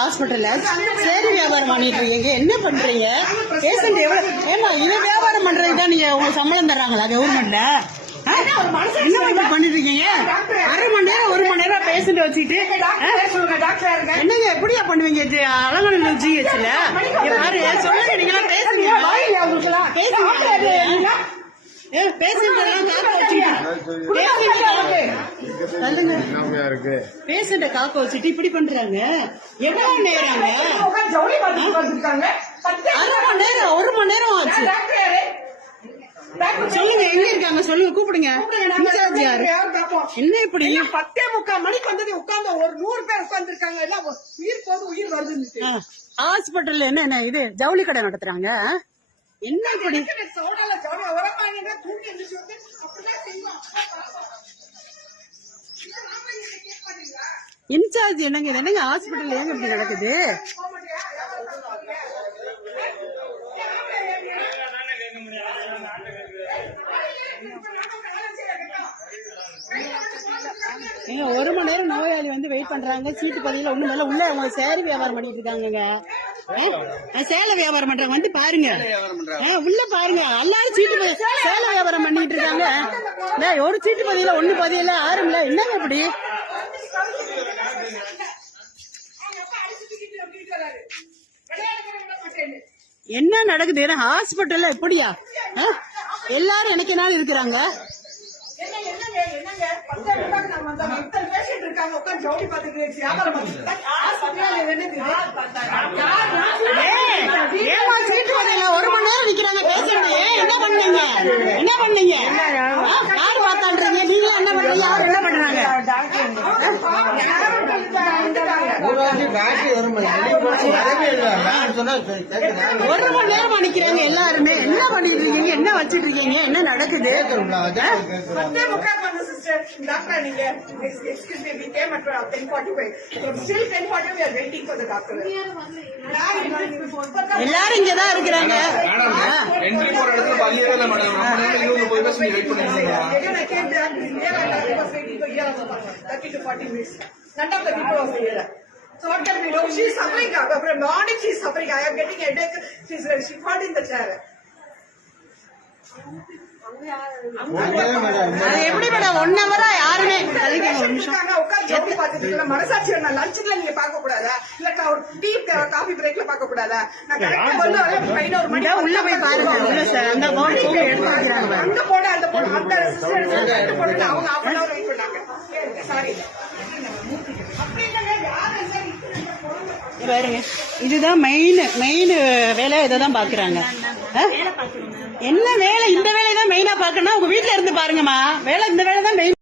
ஹாஸ்பிட்டல்ல சேரி வியாபாரம் பண்ணிட்டு இருக்கீங்க, என்ன பண்றீங்க? பேஷண்ட் எவ்வளவு ஏமா இதை வியாபாரம் பண்றதுக்கு தான் நீங்க உங்களுக்கு சம்பளம் தர்றாங்களா கவர்மெண்ட்ல? என்ன இப்படி பண்ணிட்டு இருக்கீங்க? அரை மணி நேரம் 1 மணி நேரம் பேஷண்ட் வச்சுட்டு என்னங்க எப்படியா பண்ணுவீங்க? அலங்கல் ஜிஹெச்ல பாரு சொல்லுங்க, நீங்க எல்லாம் பேசுறீங்க பேஷண்ட காக்க வச்சுட்டு இப்படி பண்றாங்க. எவ்வளவு நேரங்க? அரை மணி நேரம் 1 மணி நேரம் ஆச்சு. சொல்லுங்க, எங்க இருக்காங்க சொல்லுங்க, கூப்பிடுங்க. என்ன இப்படி 10:45 மணிக்கு வந்தது உட்கார்ந்து ஒரு 100 பேர் உட்கார்ந்து இருக்காங்க. எல்லாம் உயிர் போது உயிர் வருது. ஹாஸ்பிட்டல்ல என்ன இது ஜவுளி கடை நடத்துறாங்க? என்ன இப்படி இன்சார்ஜ் என்னங்க? இது என்னங்க ஹாஸ்பிட்டல் ஏங்க இப்படி நடக்குது? ஏங்க 1 மணி நேரம் நோயாளி வந்து வெயிட் பண்றாங்க, சீட்டு பதில ஒண்ணு மேல உள்ள அவங்க சேலை வியாபாரம் பண்ணிட்டு இருக்காங்க. சேலை வியாபாரம் பண்றாங்க வந்து பாருங்க, உள்ள பாருங்க, எல்லாரும் சீட்டு சேலை வியாபாரம் பண்ணிட்டு இருக்காங்க. ஒரு சீட்டு பதில ஒண்ணு பதில ஆறுங்களா? என்னங்க இப்படி என்ன நடக்குது? ஹாஸ்பிட்டல்ல எப்படியா எல்லாரும் எனக்கு நாள் இருக்கிறாங்க. ஏமா சீட்டு வந்தீங்க 1 மணி நேரம் நிக்கிறாங்க பேஷண்ட். என்ன பண்ணீங்க? என்ன பண்ணீங்க? யாரு பார்த்தான்றீங்க? நீங்க என்ன பண்றீங்க? யாரு என்ன பண்றாங்க? 1 மணி நேரமா நிக்கிறாங்க எல்லாருமே. என்ன பண்ணிட்டு இருக்கீங்க? என்ன வச்சிட்டு இருக்கீங்க? என்ன நடக்குது? Doctor, excuse me, we came at 10:45. So still 10:40 we are waiting for the doctor. எல்லாரும் இங்கதான் இருக்கிறாங்க. என்ட்ரி போற இடத்துல பள்ளியே இல்ல மேடம். நம்ம நேரத்துல 20 பேர் வெயிட் பண்ணிருக்கீங்க. Again I came back I was waiting for here about 30 to 40 minutes. None of the people was here. So what can we do? She is suffering. From morning she is suffering. I am getting headache. She fought in the chair. எப்படி madam 1 Howrah யாருமே மனசாட்சி லஞ்சுல நீங்க பாக்க கூடாதா? இல்ல ஒரு tea coffee பிரேக்ல பாக்க கூடாதா? உள்ள போய் பாருங்க. உள்ள சார் அந்த அந்த போட அந்த போட அந்த ரெசிஸ்டன்ஸ் போட்டு அவங்க 1/2 hour வெயிட் பண்ணாங்க. சாரி பாருங்க, இதுதான் மெயின் வேலை. இதான் பாக்குறாங்க. என்ன வேலை? இந்த வேலையை தான் மெயினா பாக்கணும். உங்க வீட்டுல இருந்து பாருங்கம்மா, வேலை இந்த வேலை தான் மெயின்.